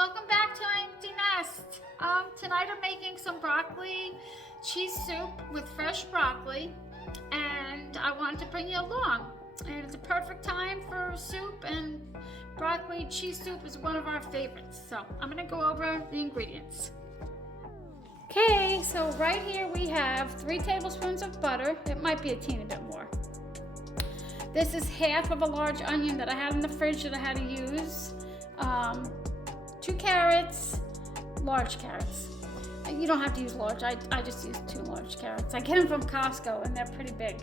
Welcome back to Empty Nest. Tonight I'm making some broccoli cheese soup with fresh broccoli, and I wanted to bring you along. And it's a perfect time for soup, and broccoli cheese soup is one of our favorites. So I'm gonna go over the ingredients. Okay, so right here we have 3 tablespoons of butter. It might be a teeny bit more. This is half of a large onion that I had in the fridge that I had to use. 2 carrots, large carrots. You don't have to use large, I just use 2 large carrots. I get them from Costco and they're pretty big.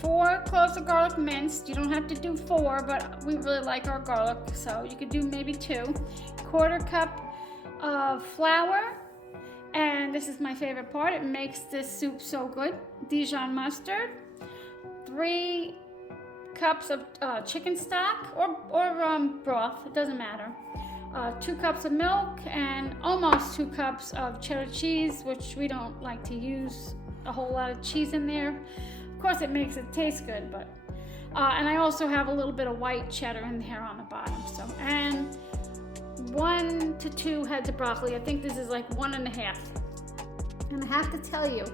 4 cloves of garlic minced. You don't have to do 4, but we really like our garlic, so you could do maybe 2. 1/4 cup of flour, and this is my favorite part, it makes this soup so good. Dijon mustard. 3 cups of chicken stock or broth, it doesn't matter. 2 cups of milk and almost 2 cups of cheddar cheese, which we don't like to use a whole lot of cheese in there. Of course, it makes it taste good, but and I also have a little bit of white cheddar in there on the bottom. So, and 1 to 2 heads of broccoli. I think this is like 1.5. And I have to tell you,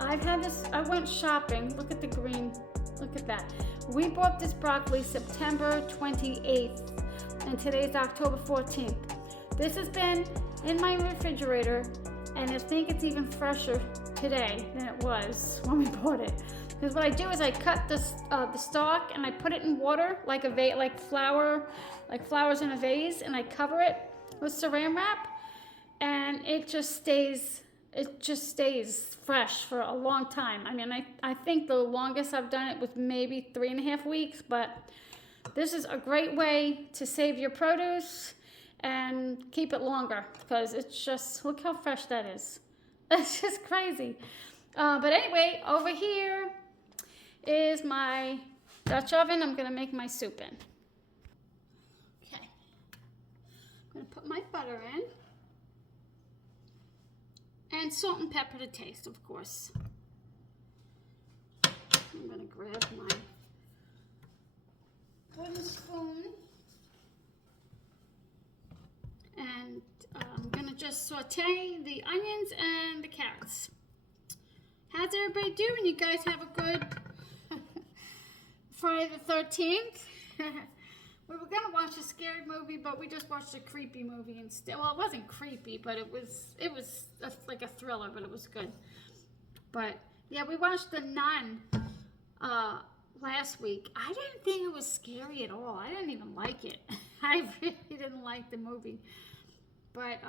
I've had this. I went shopping. Look at the green. Look at that. We bought this broccoli September 28th. And today's October 14th. This has been in my refrigerator, and I think it's even fresher today than it was when we bought it. Because what I do is I cut the stalk and I put it in water like a like flowers in a vase, and I cover it with Saran wrap, and it just stays fresh for a long time. I mean, I think the longest I've done it was maybe 3.5 weeks, but this is a great way to save your produce and keep it longer, because it's just, look how fresh that is. That's just crazy. But anyway, over here is my Dutch oven. I'm gonna make my soup in. Okay, I'm gonna put my butter in. And salt and pepper to taste, of course. I'm gonna grab my wooden spoon, and I'm gonna just saute the onions and the carrots. How's everybody doing? You guys have a good Friday the 13th? We were gonna watch a scary movie, but we just watched a creepy movie instead. Well, it wasn't creepy, but it was like a thriller, but it was good. But yeah, we watched The Nun last week. I didn't think it was scary at all. I didn't even like it. I really didn't like the movie. But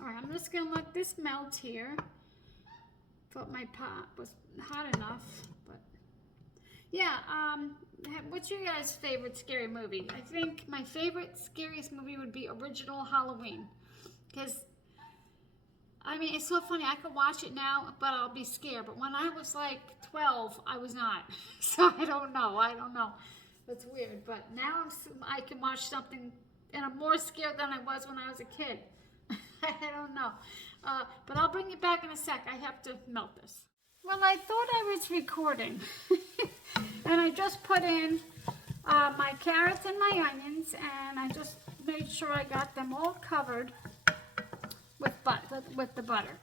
all right, I'm just gonna let this melt here. Thought my pot was hot enough, but yeah. What's your guys' favorite scary movie? I think my favorite scariest movie would be Original Halloween, because I mean, it's so funny. I could watch it now, but I'll be scared. But when I was like 12, I was not. So I don't know. It's weird. But now I can watch something, and I'm more scared than I was when I was a kid. I don't know. But I'll bring you back in a sec. I have to melt this. Well, I thought I was recording. And I just put in my carrots and my onions, and I just made sure I got them all covered with the butter.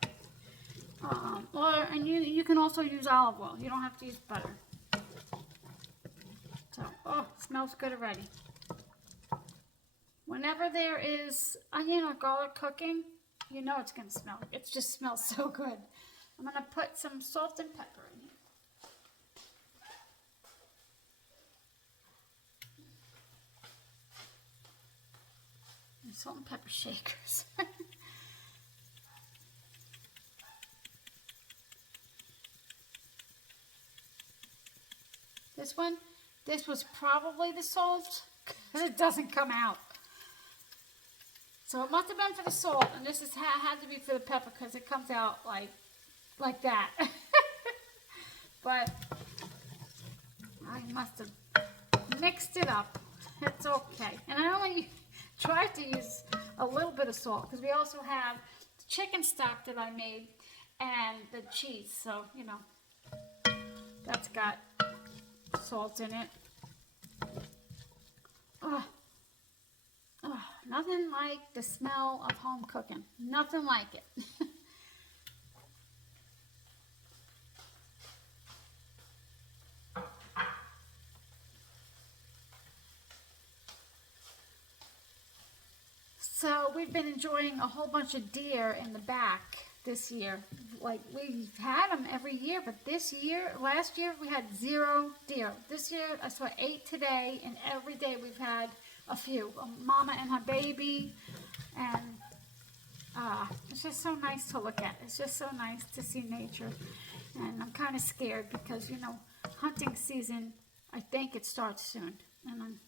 And you can also use olive oil. You don't have to use butter. So, oh, it smells good already. Whenever there is onion or garlic cooking, you know it's gonna smell. It just smells so good. I'm gonna put some salt and pepper in here. And salt and pepper shakers. This was probably the salt, because it doesn't come out. So it must have been for the salt, and this had to be for the pepper, because it comes out like that. But I must have mixed it up. It's okay. And I only tried to use a little bit of salt, because we also have the chicken stock that I made and the cheese. So, you know, that's got salt in it. Oh, Nothing like the smell of home cooking. Nothing like it. So we've been enjoying a whole bunch of deer in the back this year. Like, we've had them every year, but this year, last year we had 0 deer. This year I saw 8 today, and every day we've had a few. A mama and her baby, and it's just so nice to look at. It's just so nice to see nature. And I'm kind of scared because, you know, hunting season, I think it starts soon. And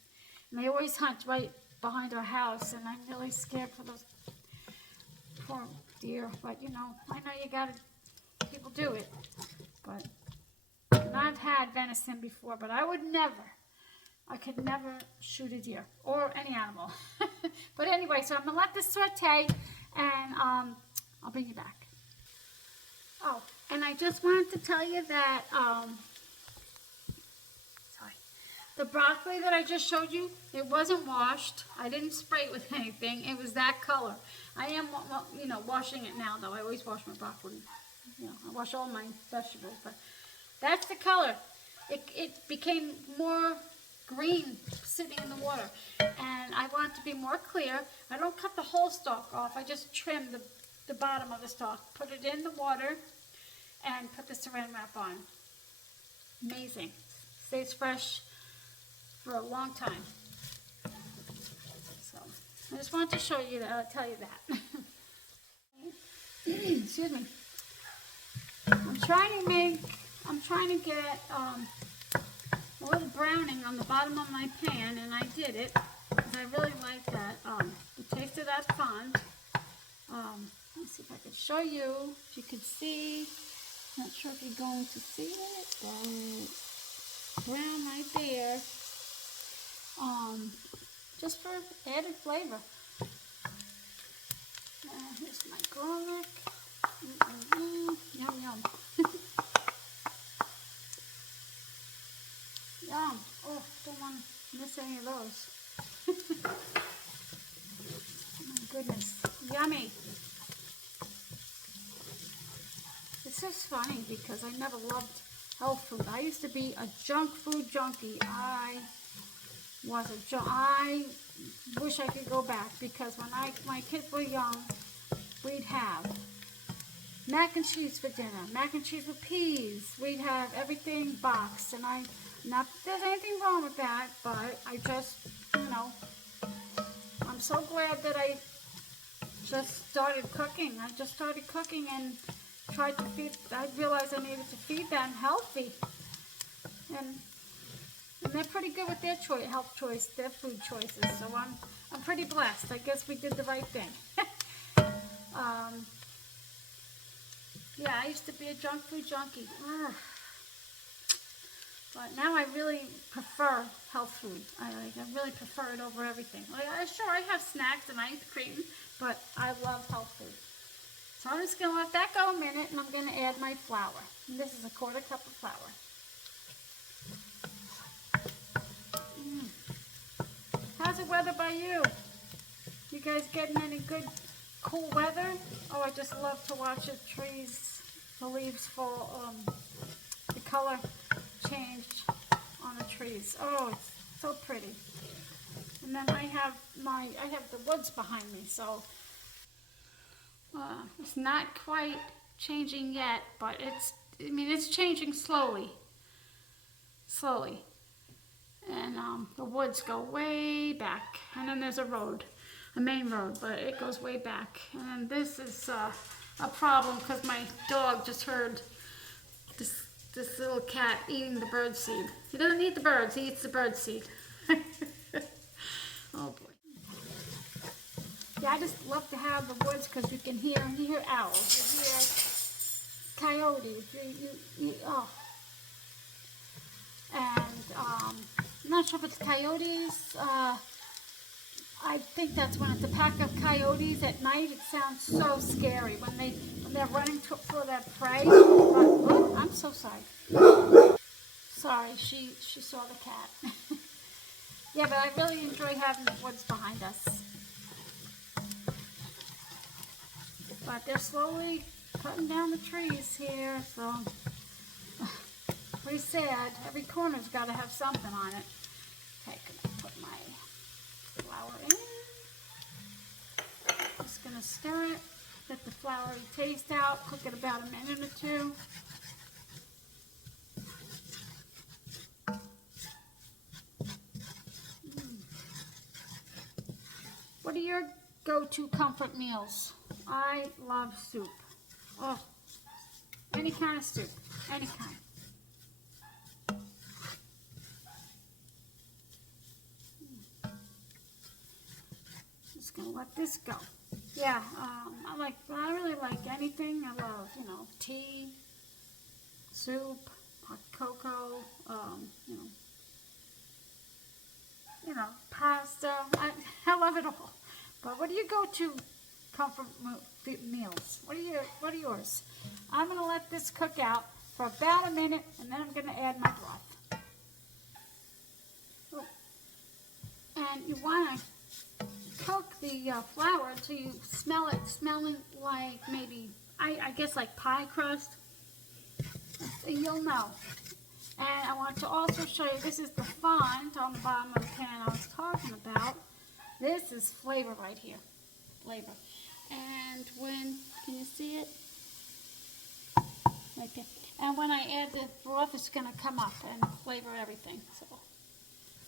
they always hunt right behind our house, and I'm really scared for those poor deer. But, you know, I know you gotta, people do it. But, and I've had venison before, but I could never shoot a deer or any animal. But anyway, so I'm gonna let this saute, and I'll bring you back. Oh, and I just wanted to tell you that the broccoli that I just showed you, it wasn't washed. I didn't spray it with anything. It was that color. I am, you know, washing it now, though. I always wash my broccoli. You know, I wash all my vegetables, but that's the color. It became more green sitting in the water, and I want it to be more clear. I don't cut the whole stalk off. I just trim the bottom of the stalk, put it in the water, and put the saran wrap on. Amazing. Stays fresh for a long time. So I just wanted to show you that, tell you that. Excuse me. I'm trying to get a little browning on the bottom of my pan, and I did it because I really like that, the taste of that fond. Let's see if I can show you, if you can see. Not sure if you're going to see it, but brown right there. Just for added flavor. Here's my garlic. Yum, yum. Yum. Oh, don't want to miss any of those. Oh my goodness. Yummy. It's just funny because I never loved health food. I used to be a junk food junkie. I wish I could go back, because when my kids were young, we'd have mac and cheese for dinner, mac and cheese with peas. We'd have everything boxed, and not that there's anything wrong with that, but I just, you know, I'm so glad that I just started cooking. I just started cooking and tried to feed, I realized I needed to feed them healthy. And they're pretty good with their health choice, their food choices. So I'm pretty blessed. I guess we did the right thing. Yeah, I used to be a junk food junkie. Ugh. But now I really prefer health food. I really prefer it over everything. Sure, I have snacks and ice cream, but I love health food. So I'm just going to let that go a minute, and I'm going to add my flour. And this is a 1/4 cup of flour. How's the weather by you? You guys getting any good cool weather? Oh, I just love to watch the trees, the leaves fall, the color change on the trees. Oh, it's so pretty. And then I have the woods behind me, so it's not quite changing yet, but it's changing slowly. And the woods go way back, and then there's a road, a main road, but it goes way back. And this is a problem because my dog just heard this little cat eating the bird seed. He doesn't eat the birds, he eats the bird seed. Oh boy. Yeah, I just love to have the woods because you can hear owls, you hear coyotes, and I'm not sure if it's coyotes. I think that's when it's a pack of coyotes at night. It sounds so scary when they're running for their prey. But, oh, I'm so sorry. Sorry, she saw the cat. Yeah, but I really enjoy having the woods behind us. but they're slowly cutting down the trees here, so pretty sad. Every corner's got to have something on it. Okay, gonna put my flour in. Just gonna stir it, get the floury taste out, cook it about a minute or two. What are your go-to comfort meals? I love soup. Oh, any kind of soup, any kind. Just gonna let this go. Yeah, I really like anything. I love, tea, soup, hot cocoa, pasta. I love it all. But what do you go to comfort meals? What are yours? I'm gonna let this cook out for about a minute, and then I'm gonna add my broth. Oh. And you wanna cook the flour until you smell it smelling like maybe, I guess like pie crust. You'll know. And I want to also show you, this is the fond on the bottom of the pan I was talking about. This is flavor right here. Flavor. And can you see it? Right there. And when I add the broth, it's going to come up and flavor everything. So,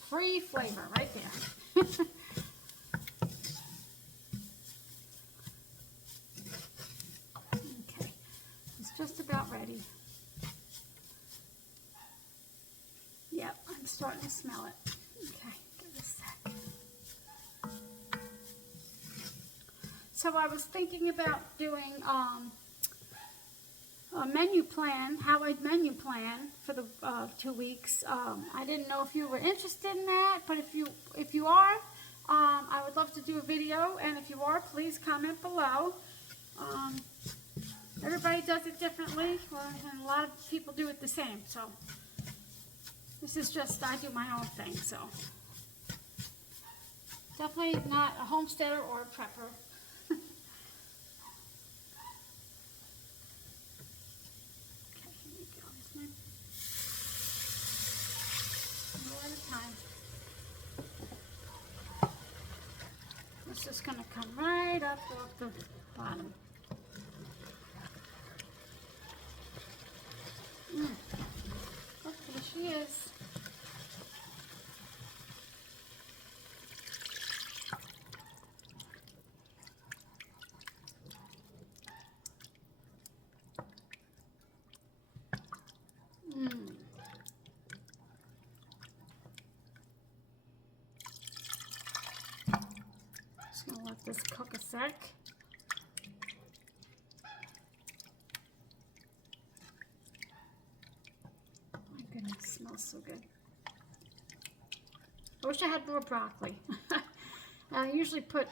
free flavor right there. Okay. It's just about ready. Yep, I'm starting to smell it. Okay, give it a sec. So I was thinking about doing a menu plan, how I'd menu plan for the 2 weeks. I didn't know if you were interested in that, but if you are, I would love to do a video, and if you are, please comment below. Everybody does it differently, and a lot of people do it the same, so this is just, I do my own thing, so definitely not a homesteader or a prepper. It's just going to come right up off the bottom. Oh, there she is. Just going to let this cook a sec. My goodness, it smells so good. I wish I had more broccoli. I usually put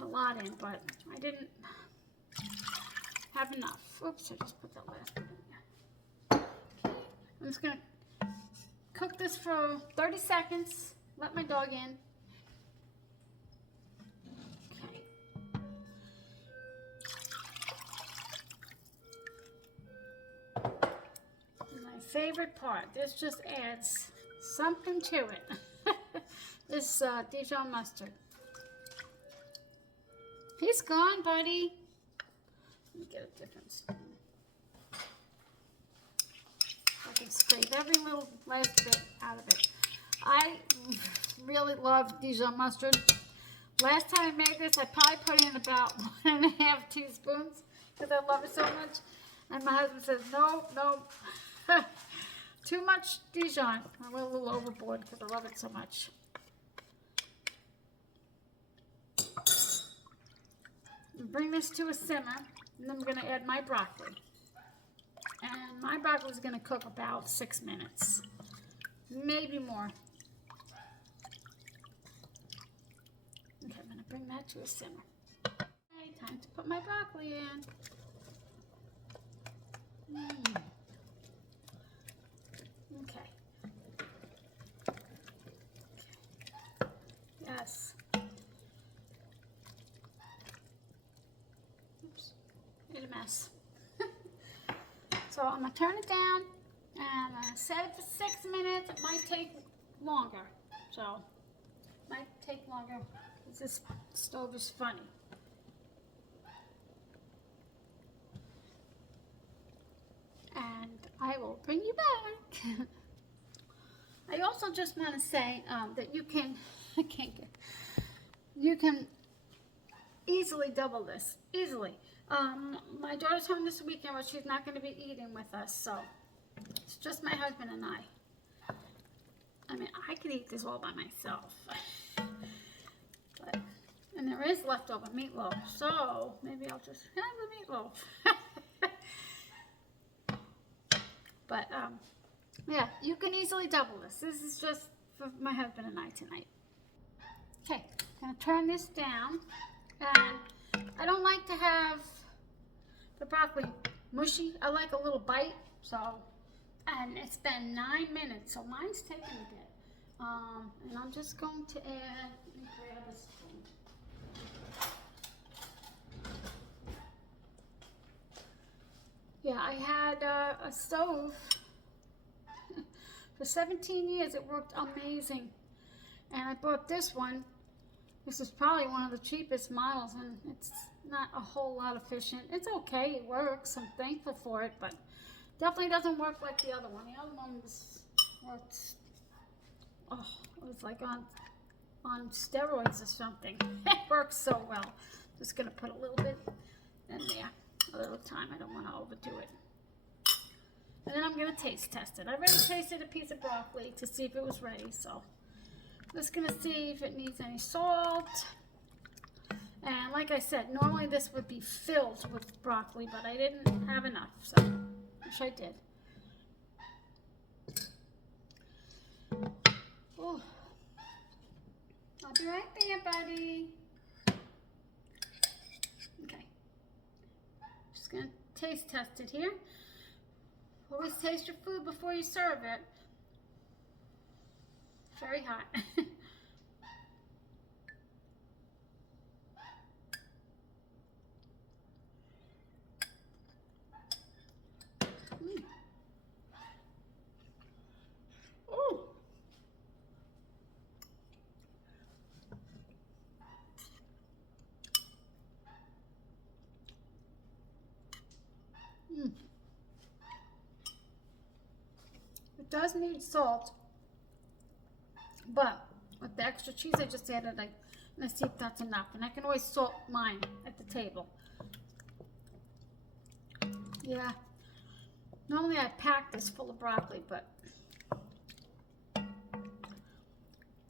a lot in, but I didn't have enough. Oops, I just put that last bit in there. Okay, I'm just going to cook this for 30 seconds. Let my dog in. Favorite part, this just adds something to it. This Dijon mustard. He's gone, buddy. Let me get a different spoon. I can scrape every little last bit out of it. I really love Dijon mustard. Last time I made this, I probably put in about 1.5 teaspoons because I love it so much. And my husband says, no, no. Too much Dijon. I went a little overboard because I love it so much. Bring this to a simmer, and then I'm going to add my broccoli. And my broccoli is going to cook about 6 minutes, maybe more. Okay, I'm going to bring that to a simmer. Okay, time to put my broccoli in. Okay. Yes. Oops. So I'm gonna turn it down and I'm gonna set it for 6 minutes. It might take longer. So, might take longer because this stove is funny. And I will bring you back. I also just want to say that you can, you can easily double this, easily. My daughter's home this weekend, but she's not going to be eating with us, so it's just my husband and I. I mean, I could eat this all by myself. But, and there is leftover meatloaf, so maybe I'll just have the meatloaf. But, yeah, you can easily double this. This is just for my husband and I tonight. Okay, I'm going to turn this down. And I don't like to have the broccoli mushy. I like a little bite, so, and it's been 9 minutes, so mine's taking a bit. And I'm just going to add, let me grab a spoon. Yeah, I had a stove for 17 years. It worked amazing. And I bought this one. This is probably one of the cheapest models, and it's not a whole lot efficient. It's okay, it works. I'm thankful for it, but definitely doesn't work like the other one. The other one worked, oh, it was like on steroids or something. It works so well. Just gonna put a little bit in there, a little time. I don't want to overdo it. And then I'm gonna taste test it. I already tasted a piece of broccoli to see if it was ready, so just gonna see if it needs any salt. And like I said, normally this would be filled with broccoli, but I didn't have enough, so wish I did. Oh, I'll be right there, buddy. Okay, just gonna taste test it here. Always taste your food before you serve it. Very hot. Oh. It does need salt, but with the extra cheese I just added, I'm gonna see if that's enough. And I can always salt mine at the table. Yeah. Normally I pack this full of broccoli, but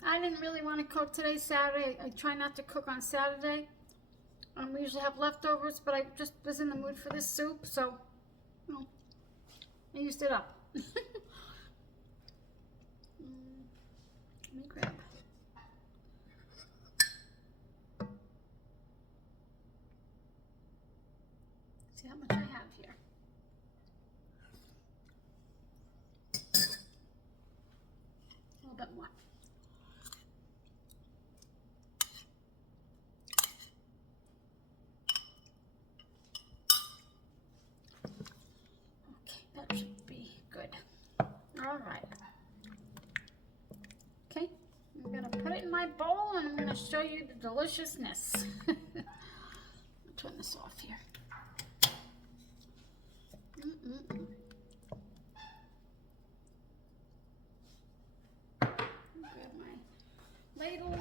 I didn't really want to cook today, Saturday. I try not to cook on Saturday. We usually have leftovers, but I just was in the mood for this soup, so you know, I used it up. Let me grab. See how much I have here. A little bit more. Okay, that should be good. All right. Okay, I'm gonna put it in my bowl and I'm gonna show you the deliciousness. Turn this off here. Grab my ladle.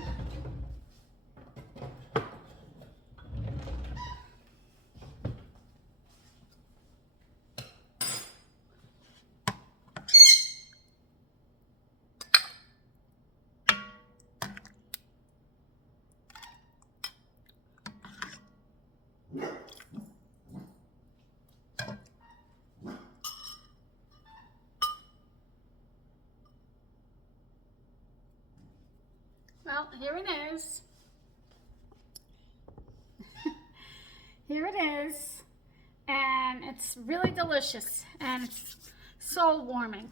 Well, here it is. Here it is. And it's really delicious. And it's soul warming.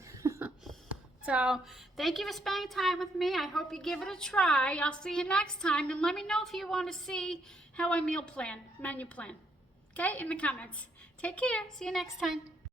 So, thank you for spending time with me. I hope you give it a try. I'll see you next time. And let me know if you want to see how I menu plan. Okay, in the comments. Take care. See you next time.